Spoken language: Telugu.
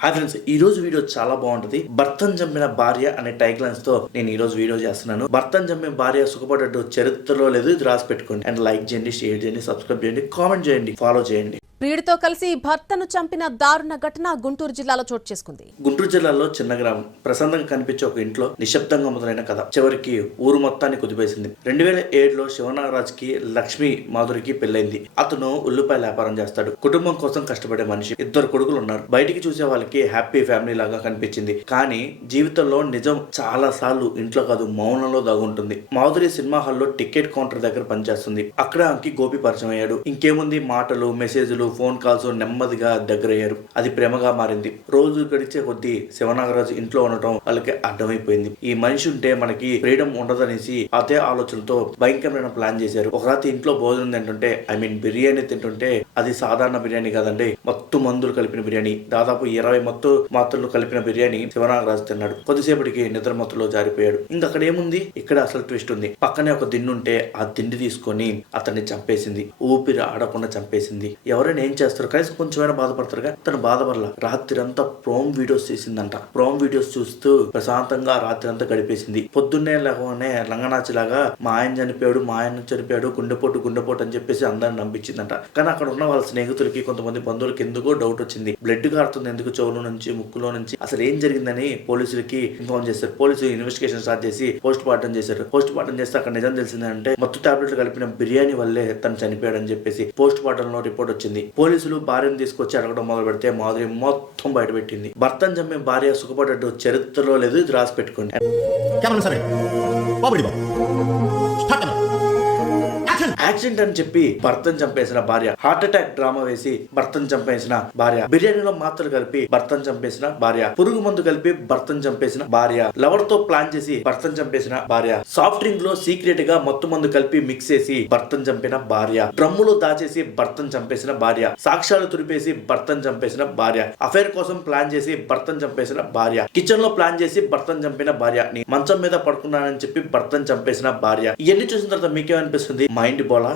హాయ్ ఫ్రెండ్స్, ఈ రోజు వీడియో చాలా బాగుంటది. భర్తను చంపిన భార్య అనే టైగ్ లైన్స్ తో నేను ఈ రోజు వీడియో చేస్తున్నాను. భర్తను చంపిన భార్య సుఖపడ్డట్టు చరిత్రలో లేదు, ఇది రాసి పెట్టుకోండి. అండ్ లైక్ చేయండి, షేర్ చేయండి, సబ్స్క్రైబ్ చేయండి, కామెంట్ చేయండి, ఫాలో చేయండి. ప్రియుడితో కలిసి భర్తను చంపిన దారుణ ఘటన గుంటూరు జిల్లాలో చోటు చేసుకుంది. గుంటూరు జిల్లాలో చిన్న గ్రామం ప్రశాంతంగా కనిపించే ఒక ఇంట్లో నిశ్శబ్దంగా మొదలైన కథ చివరికి ఊరు మొత్తాన్ని కుదిపేసింది. 2007లో శివనాగరాజ్ కి లక్ష్మి మాధురికి పెళ్ళైంది. అతను ఉల్లిపాయల వ్యాపారం చేస్తాడు. కుటుంబం కోసం కష్టపడే మనిషి. 2 కొడుకులు ఉన్నారు. బయటికి చూసే వాళ్ళకి హ్యాపీ ఫ్యామిలీ లాగా కనిపించింది. కానీ జీవితంలో నిజం చాలా సార్లు ఇంట్లో కాదు, మౌనంలో దాగుంటుంది. మాధురి సినిమా హాల్లో టికెట్ కౌంటర్ దగ్గర పనిచేస్తుంది. అక్కడ ఆమెకి గోపి పరిచయం అయ్యాడు. ఇంకేముంది, మాటలు, మెసేజ్లు, ఫోన్ కాల్స్ నెమ్మదిగా దగ్గరయ్యారు. అది ప్రేమగా మారింది. రోజు గడిచే కొద్దీ శివనాగరాజు ఇంట్లో ఉండటం వాళ్ళకి అర్థమైపోయింది. ఈ మనిషి ఉంటే మనకి ఫ్రీడమ్ ఉండదనేసి అదే ఆలోచనతో భయంకరమైన ప్లాన్ చేశారు. ఒక రాత్రి ఇంట్లో భోజనం తింటుంటే, బిర్యానీ తింటుంటే, అది సాధారణ బిర్యానీ కాదండి, మత్తు మందులు కలిపిన బిర్యానీ. దాదాపు 20 మత్తు మాత్రలు కలిపిన బిర్యానీ శివనాగరాజు తిన్నాడు. కొద్దిసేపటికి నిద్ర మత్తులో జారిపోయాడు. అక్కడ ఏముంది, ఇక్కడ అసలు ట్విస్ట్ ఉంది. పక్కనే ఒక దిండు ఉంటే ఆ దిండి తీసుకొని అతన్ని చంపేసింది. ఊపిరి ఆడకుండా చంపేసింది. ఎవరైనా ఏం చేస్తారు, కనీసం కొంచెమైనా బాధపడతారుగా. తను బాధపడలా. రాత్రి అంతా ప్రోమ్ వీడియోస్ చేసిందంట. ప్రోమ్ వీడియోస్ చూస్తూ ప్రశాంతంగా రాత్రి అంతా గడిపేసింది. పొద్దున్నే లేకనే లంగనాచిలాగా మా ఆయన చనిపోయాడు, గుండెపోటు అని చెప్పేసి అందరిని నమ్మించిందంట. కానీ అక్కడ ఉన్న వాళ్ళ స్నేహితులకి, కొంతమంది బంధువులకి ఎందుకో డౌట్ వచ్చింది. బ్లడ్ కారుతుంది ఎందుకు చెవుల నుంచి, ముక్కులో నుంచి, అసలు ఏం జరిగిందని పోలీసులకి ఇన్ఫార్మ్ చేశారు. పోలీసులు ఇన్వెస్టిగేషన్ స్టార్ట్ చేసి పోస్ట్ మార్టం చేశారు. పోస్ట్ మార్టం చేస్తే అక్కడ నిజం తెలిసిందంటే మత్తు టాబ్లెట్లు కలిపిన బిర్యానీ వల్లే తను చనిపోయాడని చెప్పేసి పోస్ట్ మార్టం లో రిపోర్ట్ వచ్చింది. పోలీసులు భార్యను తీసుకొచ్చి అడగడం మొదలు పెడితే మాధురి మొత్తం బయటపెట్టింది. భర్తను చంపిన భార్య సుఖపడ్డట్టు చరిత్రలో లేదు, ఇది రాసి పెట్టుకోండి. యాక్సిడెంట్ అని చెప్పి భర్తను చంపేసిన భార్య, హార్ట్ అటాక్ డ్రామా వేసి భర్తను చంపేసిన భార్య, బిర్యానీలో మాత్రలు కలిపి భర్తను చంపేసిన భార్య, పురుగు మందు కలిపి భర్తను చంపేసిన భార్య, లవర్ తో ప్లాన్ చేసి భర్తను చంపేసిన భార్య, సాఫ్ట్ డ్రింక్ లో సీక్రెట్ గా మత్తు మందు కలిపి మిక్స్ చేసి భర్తను చంపిన భార్య, డ్రమ్ములో దాచేసి భర్తను చంపేసిన భార్య, సాక్ష్యాలు తుడిపేసి భర్తను చంపేసిన భార్య, అఫైర్ కోసం ప్లాన్ చేసి భర్తను చంపేసిన భార్య, కిచెన్ లో ప్లాన్ చేసి భర్తను చంపిన భార్య, మంచం మీద పడుకున్నానని చెప్పి భర్తను చంపేసిన భార్య. ఇవన్నీ చూసిన తర్వాత మీకేమనిపిస్తుంది? మైండ్ బోలా?